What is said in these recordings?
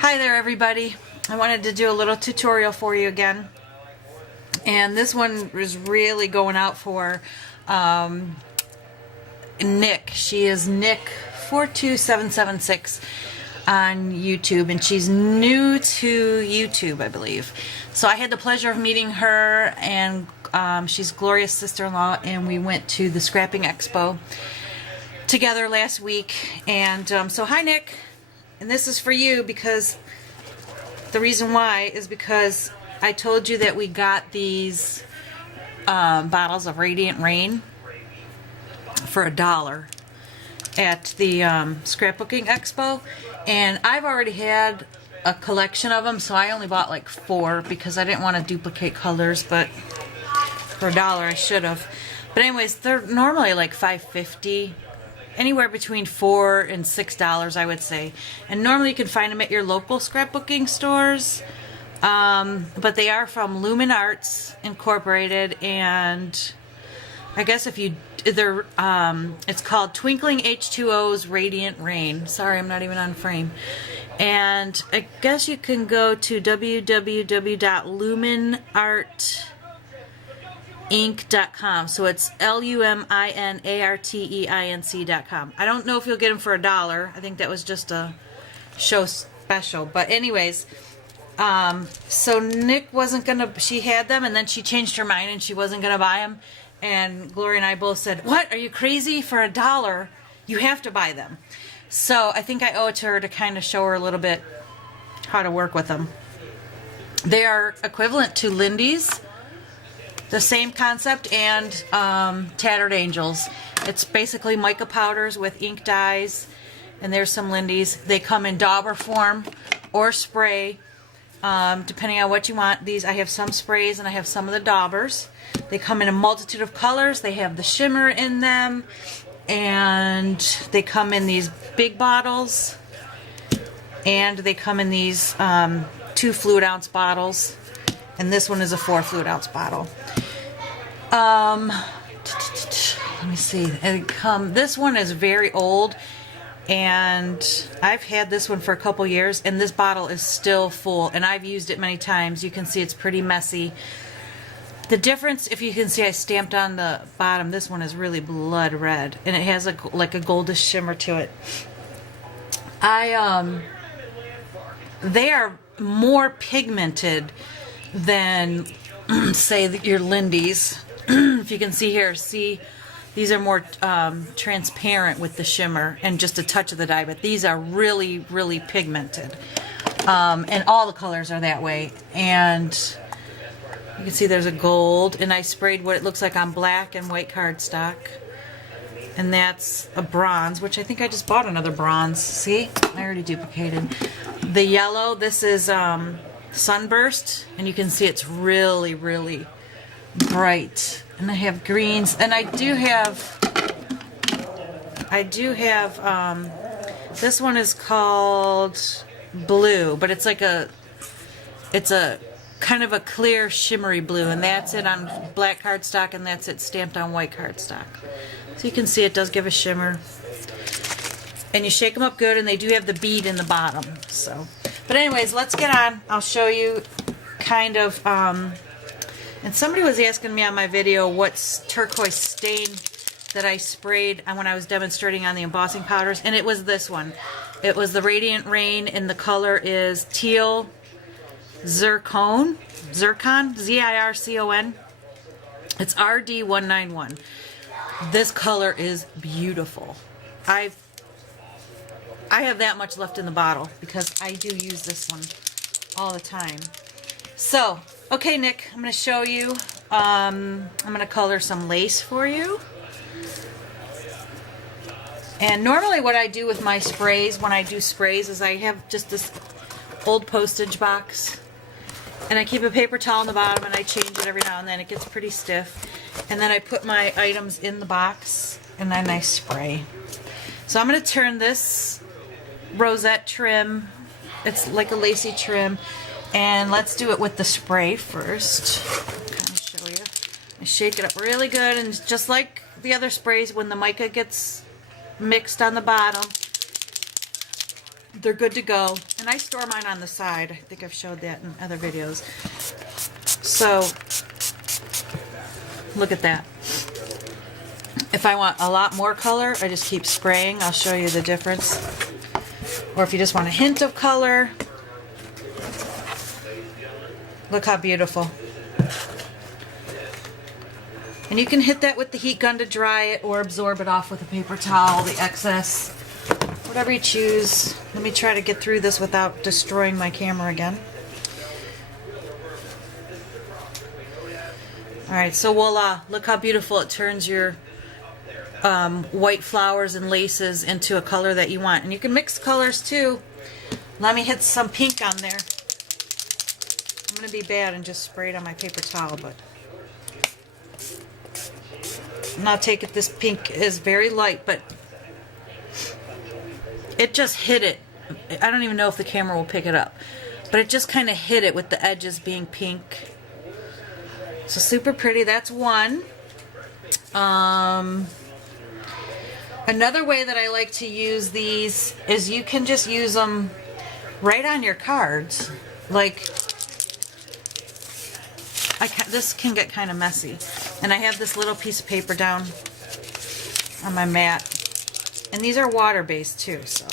Hi there everybody. I wanted to do a little tutorial for you again. And this one is really going out for Nick. She is Nick42776 on YouTube, and she's new to YouTube, I believe. So I had the pleasure of meeting her, and she's Gloria's sister-in-law, and we went to the Scrapping Expo together last week. And so hi Nick. And this is for you, because the reason why is because I told you that we got these bottles of Radiant Rain for $1 at the Scrapbooking Expo, and I've already had a collection of them, so I only bought like 4 because I didn't want to duplicate colors, but for $1 I should have. But anyways, they're normally like $5.50. Anywhere between $4 and $6, I would say. And normally you can find them at your local scrapbooking stores. But they are from Lumen Arts Incorporated, and I guess if you, it's called Twinkling H2O's Radiant Rain. Sorry, I'm not even on frame. And I guess you can go to www.luminartinc.com. So it's LUMINARTEINC.com. I don't know if you'll get them for $1. I think that was just a show special. But anyways, so Nick wasn't gonna, she had them and then she changed her mind and she wasn't gonna buy them. And Gloria and I both said, "What? Are you crazy? For $1, you have to buy them." So I think I owe it to her to kind of show her a little bit how to work with them. They are equivalent to Lindy's. The same concept, and Tattered Angels. It's basically mica powders with ink dyes, and there's some Lindy's. They come in dauber form or spray, depending on what you want. These, I have some sprays and I have some of the daubers. They come in a multitude of colors. They have the shimmer in them, and they come in these big bottles, and they come in these 2 fluid ounce bottles. And this one is a 4 fluid ounce bottle. Let me see. This one is very old, and I've had this one for a couple years, and this bottle is still full, and I've used it many times. You can see it's pretty messy. The difference, if you can see, I stamped on the bottom, this one is really blood red, and it has like a goldish shimmer to it. They are more pigmented than say your Lindy's. If you can see here, see, these are more transparent with the shimmer and just a touch of the dye, but these are really, really pigmented. And all the colors are that way. And you can see there's a gold, and I sprayed what it looks like on black and white cardstock. And that's a bronze, which I think I just bought another bronze. See? I already duplicated. The yellow, this is Sunburst, and you can see it's really, really bright. And I have greens, and I do have this one is called blue, but it's like it's a kind of a clear shimmery blue, and that's it on black cardstock, and that's it stamped on white cardstock. So you can see it does give a shimmer. And you shake them up good, and they do have the bead in the bottom. So, but anyways, let's get on. I'll show you kind of, and somebody was asking me on my video what's turquoise stain that I sprayed when I was demonstrating on the embossing powders, and it was this one. It was the Radiant Rain, and the color is Teal Zircon, Z-I-R-C-O-N. It's RD191. This color is beautiful. I have that much left in the bottle because I do use this one all the time. So, okay Nick, I'm going to show you, I'm going to color some lace for you. And normally what I do with my sprays, when I do sprays, is I have just this old postage box, and I keep a paper towel on the bottom, and I change it every now and then. It gets pretty stiff. And then I put my items in the box, and then I spray. So I'm going to turn this rosette trim, it's like a lacy trim, and let's do it with the spray first. Kind of show you. I shake it up really good, and just like the other sprays, when the mica gets mixed on the bottom, they're good to go. And I store mine on the side. I think I've showed that in other videos. So, look at that. If I want a lot more color, I just keep spraying. I'll show you the difference. Or if you just want a hint of color, look how beautiful. And you can hit that with the heat gun to dry it or absorb it off with a paper towel, the excess. Whatever you choose. Let me try to get through this without destroying my camera again. Alright, so voila. Look how beautiful it turns your white flowers and laces into a color that you want. And you can mix colors too. Let me hit some pink on there. I'm going to be bad and just spray it on my paper towel, but I'm not taking this pink is very light, but it just hit it. I don't even know if the camera will pick it up, but it just kind of hit it with the edges being pink. So super pretty. That's one. Another way that I like to use these is you can just use them right on your cards. Like, this can get kind of messy. And I have this little piece of paper down on my mat. And these are water-based too, so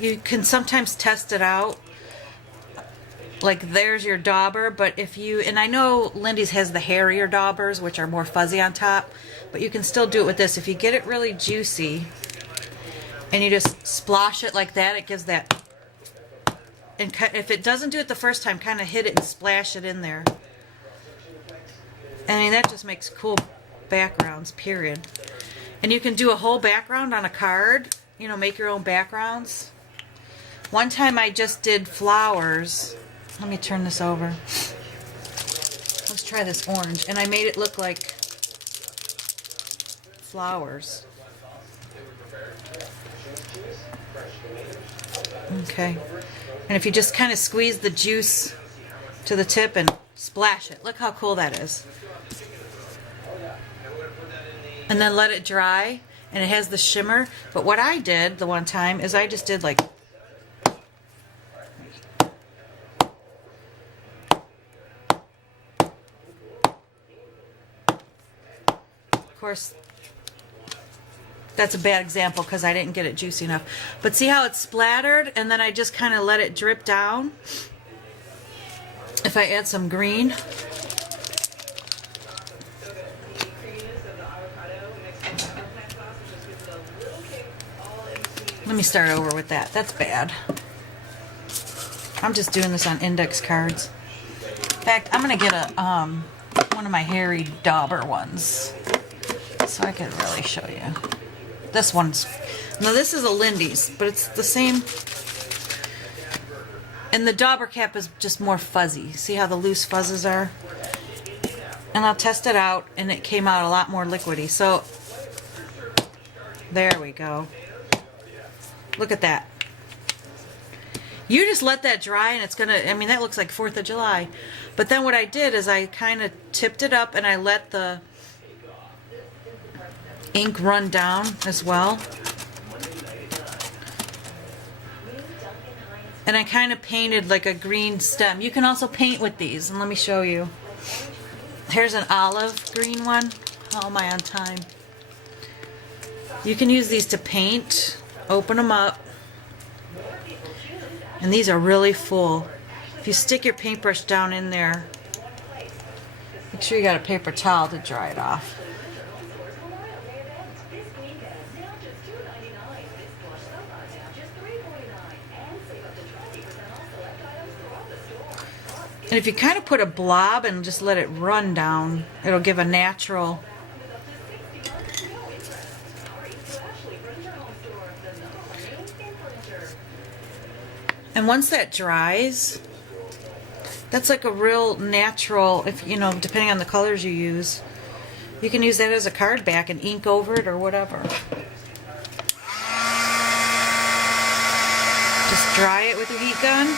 you can sometimes test it out. Like, there's your dauber, but if you, and I know Lindy's has the hairier daubers, which are more fuzzy on top, but you can still do it with this. If you get it really juicy and you just splosh it like that, it gives that, and if it doesn't do it the first time, kind of hit it and splash it in there. I mean, that just makes cool backgrounds, period. And you can do a whole background on a card, you know, make your own backgrounds. One time I just did flowers. Let me turn this over. Let's try this orange. And I made it look like flowers. Okay. And if you just kind of squeeze the juice to the tip and splash it. Look how cool that is. And then let it dry. And it has the shimmer. But what I did the one time is I just did like, of course, that's a bad example because I didn't get it juicy enough. But see how it's splattered, and then I just kind of let it drip down. If I add some green. Let me start over with that. That's bad. I'm just doing this on index cards. In fact, I'm going to get a one of my hairy dauber ones, so I could really show you. This one's, no, this is a Lindy's, but it's the same. And the dauber cap is just more fuzzy. See how the loose fuzzes are? And I'll test it out, and it came out a lot more liquidy. So, there we go. Look at that. You just let that dry, and it's gonna, I mean, that looks like 4th of July. But then what I did is I kind of tipped it up, and I let the ink run down as well. And I kind of painted like a green stem. You can also paint with these, and let me show you. Here's an olive green one. How am I on time? You can use these to paint. Open them up. And these are really full. If you stick your paintbrush down in there, make sure you got a paper towel to dry it off. And if you kind of put a blob and just let it run down, it'll give a natural. And once that dries, that's like a real natural, if you know, depending on the colors you use, you can use that as a card back and ink over it or whatever. Just dry it with your heat gun.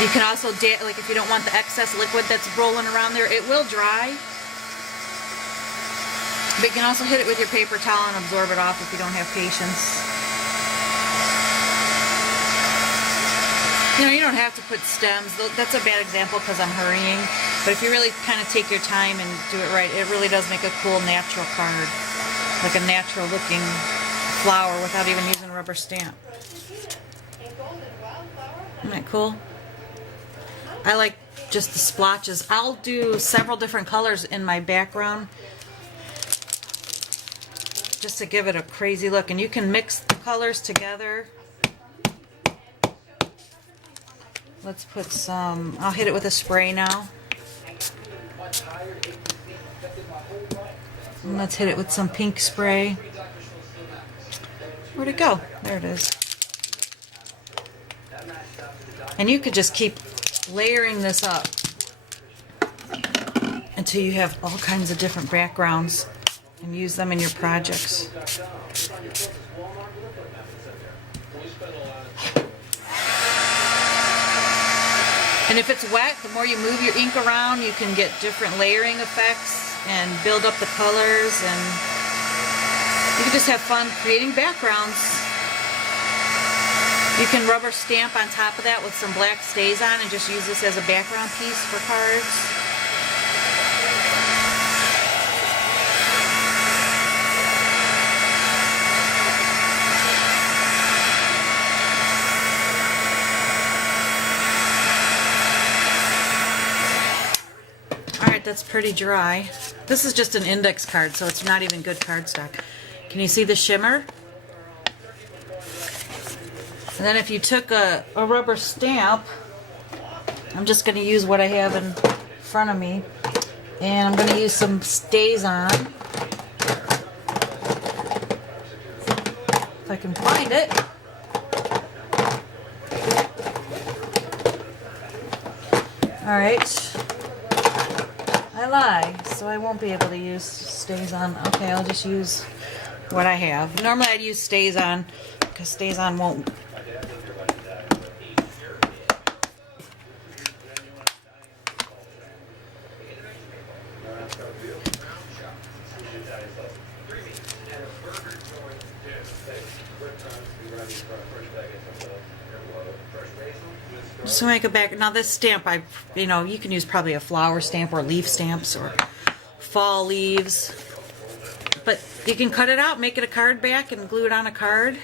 You can also, like if you don't want the excess liquid that's rolling around there, it will dry. But you can also hit it with your paper towel and absorb it off if you don't have patience. You know, you don't have to put stems. That's a bad example because I'm hurrying. But if you really kind of take your time and do it right, it really does make a cool natural card. Like a natural looking flower without even using a rubber stamp. Isn't that cool? I like just the splotches. I'll do several different colors in my background just to give it a crazy look. And you can mix the colors together. Let's put some, I'll hit it with a spray now. And let's hit it with some pink spray. Where'd it go? There it is. And you could just keep layering this up until you have all kinds of different backgrounds and use them in your projects. And if it's wet, the more you move your ink around, you can get different layering effects and build up the colors, and you can just have fun creating backgrounds. You can rubber stamp on top of that with some black stays on and just use this as a background piece for cards. Alright, that's pretty dry. This is just an index card, so it's not even good cardstock. Can you see the shimmer? And then if you took a rubber stamp, I'm just going to use what I have in front of me, and I'm going to use some stays on. If I can find it. Alright. I lie, so I won't be able to use stays on. Okay, I'll just use what I have. Normally I'd use stays on, because stays on won't. Just to make a back. Now this stamp, you can use probably a flower stamp or leaf stamps or fall leaves. But you can cut it out, make it a card back, and glue it on a card.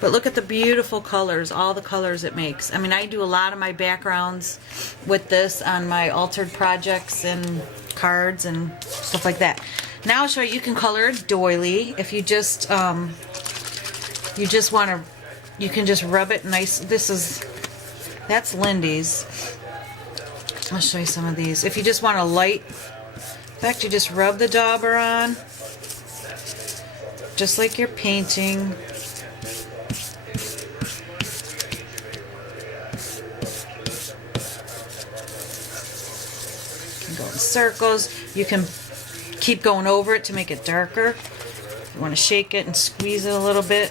But look at the beautiful colors, all the colors it makes. I mean, I do a lot of my backgrounds with this on my altered projects and cards and stuff like that. Now I'll show you, you can color a doily. If you just want to, you can just rub it nice. That's Lindy's. I'll show you some of these. If you just want a light effect, you just rub the dauber on, just like you're painting. You can go in circles. You can keep going over it to make it darker. You want to shake it and squeeze it a little bit.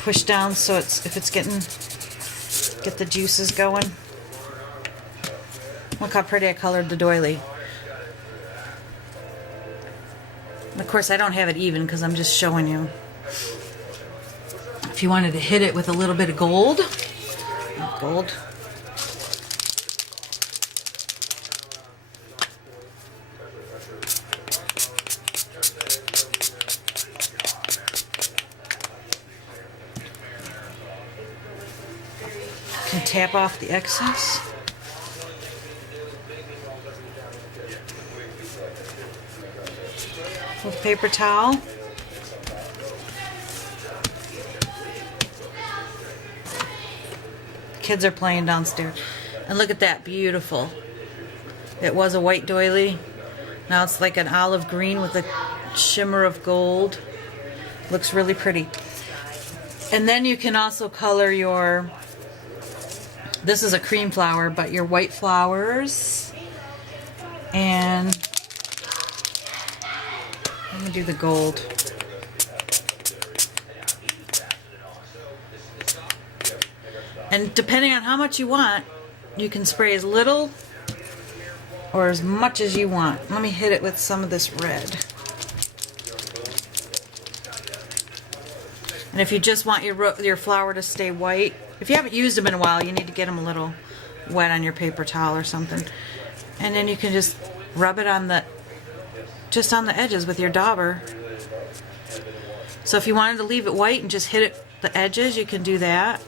Push down so get the juices going. Look how pretty I colored the doily. And of course I don't have it even because I'm just showing you. If you wanted to hit it with a little bit of gold. And tap off the excess. With a paper towel. Kids are playing downstairs. And look at that, beautiful. It was a white doily. Now it's like an olive green with a shimmer of gold. Looks really pretty. And then you can also color your, this is a cream flower, but your white flowers. And I'm going to do the gold. And depending on how much you want, you can spray as little or as much as you want. Let me hit it with some of this red. And if you just want your flower to stay white, if you haven't used them in a while, you need to get them a little wet on your paper towel or something. And then you can just rub it on just on the edges with your dauber. So if you wanted to leave it white and just hit it the edges, you can do that.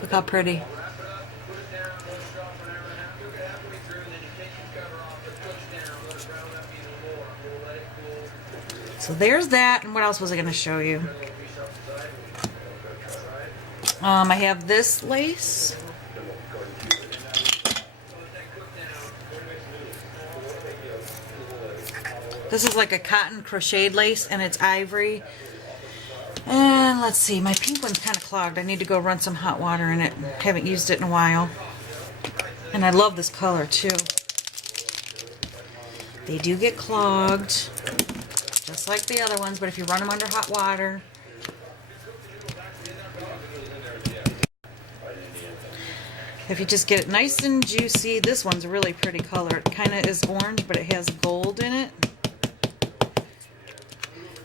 Look how pretty. So there's that, and what else was I going to show you? I have this lace. This is like a cotton crocheted lace, and it's ivory. And let's see, my pink one's kind of clogged. I need to go run some hot water in it. Haven't used it in a while. And I love this color too. They do get clogged, just like the other ones, but if you run them under hot water. If you just get it nice and juicy, this one's a really pretty color. It kind of is orange, but it has gold in it.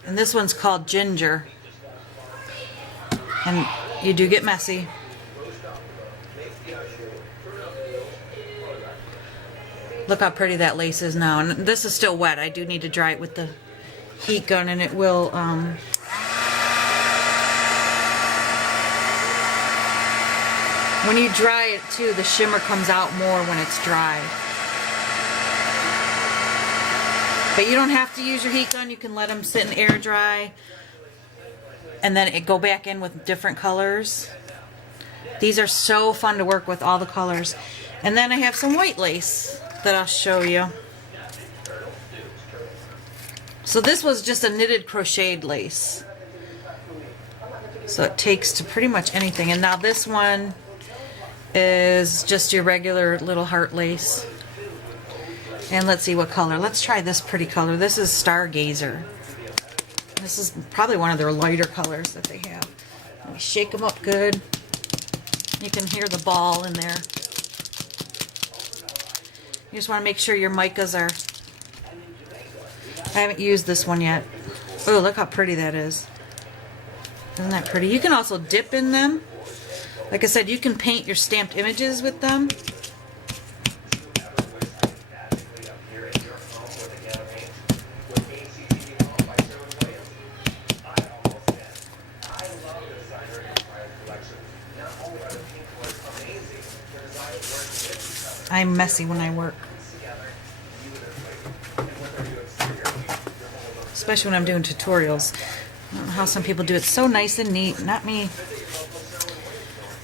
And this one's called Ginger. And you do get messy. Look how pretty that lace is now. And this is still wet. I do need to dry it with the heat gun, and it will when you dry it too, the shimmer comes out more when it's dry. But you don't have to use your heat gun. You can let them sit and air dry, and then it go back in with different colors. These are so fun to work with, all the colors. And then I have some white lace that I'll show you. So this was just a knitted crocheted lace. So it takes to pretty much anything. And now this one is just your regular little heart lace. And let's see what color. Let's try this pretty color. This is Stargazer. This is probably one of their lighter colors that they have. Let me shake them up good. You can hear the ball in there. You just want to make sure your micas are... I haven't used this one yet. Oh, look how pretty that is. Isn't that pretty? You can also dip in them. Like I said, you can paint your stamped images with them. I'm messy when I work. Especially when I'm doing tutorials. I don't know how some people do it so nice and neat. Not me.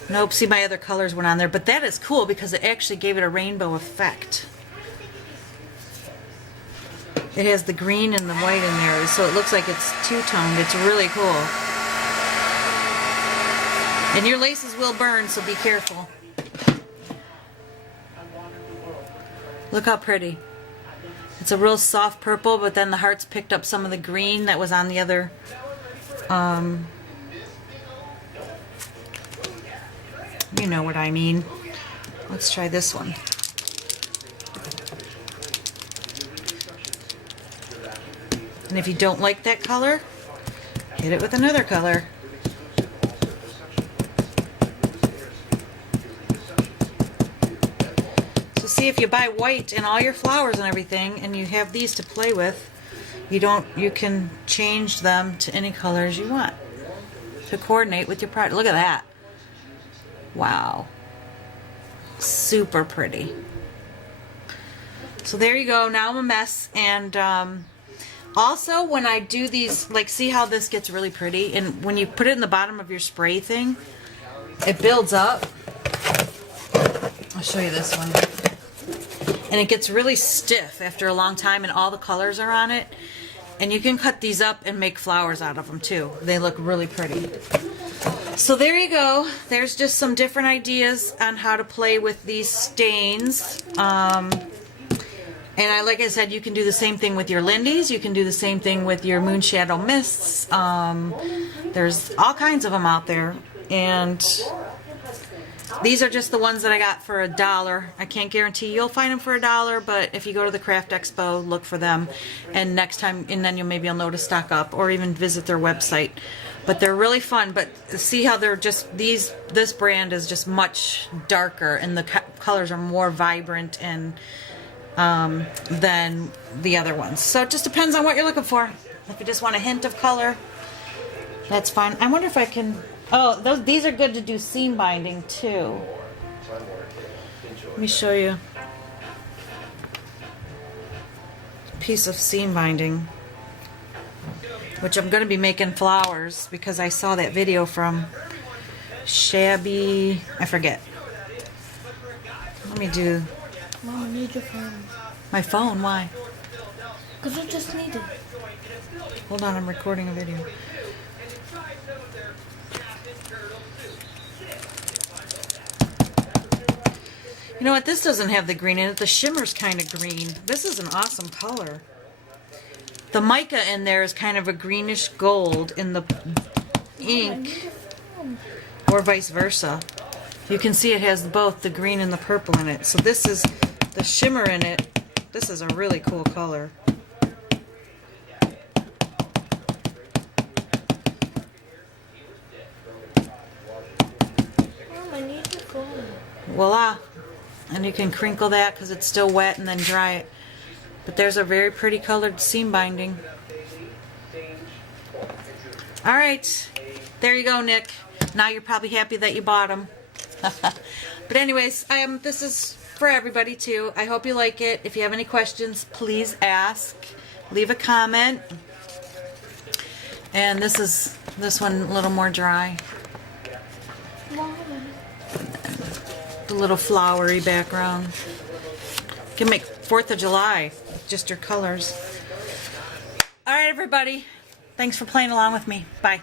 Nope, see, my other colors went on there. But that is cool because it actually gave it a rainbow effect. It has the green and the white in there, so it looks like it's two-toned. It's really cool. And your laces will burn, so be careful. Look how pretty. It's a real soft purple, but then the hearts picked up some of the green that was on the other. You know what I mean. Let's try this one. And if you don't like that color, hit it with another color. So see, if you buy white and all your flowers and everything, and you have these to play with, you can change them to any colors you want to coordinate with your product. Look at that. Wow. Super pretty. So there you go. Now I'm a mess. And also when I do these, like, see how this gets really pretty? And when you put it in the bottom of your spray thing, it builds up. I'll show you this one. And it gets really stiff after a long time, and all the colors are on it. And you can cut these up and make flowers out of them too. They look really pretty. So there you go. There's just some different ideas on how to play with these stains. And like I said, you can do the same thing with your Lindy's. You can do the same thing with your Moonshadow Mists. There's all kinds of them out there. And These are just the ones that I got for $1. I can't guarantee you'll find them for $1, but if you go to the Craft Expo, look for them, and next time, and then you'll know to stock up or even visit their website. But they're really fun. But see how they're just this brand is just much darker, and the colors are more vibrant and than the other ones. So it just depends on what you're looking for. If you just want a hint of color, that's fine. I wonder if I can. Oh, these are good to do seam binding too. Let me show you a piece of seam binding, which I'm going to be making flowers because I saw that video from Shabby. I forget. Let me do. Mom, I need your phone. My phone? Why? Because I just need it. Hold on, I'm recording a video. You know what? This doesn't have the green in it. The shimmer's kind of green. This is an awesome color. The mica in there is kind of a greenish gold in the ink, or vice versa. You can see it has both the green and the purple in it. So this is the shimmer in it. This is a really cool color. Mom, I need your phone. Voila. And you can crinkle that because it's still wet and then dry it. But there's a very pretty colored seam binding. Alright, there you go, Nick. Now you're probably happy that you bought them. But anyways, this is for everybody too. I hope you like it. If you have any questions, please ask. Leave a comment. And this one a little more dry. Mom. The little flowery background. You can make 4th of July with just your colors. Alright everybody, thanks for playing along with me. Bye.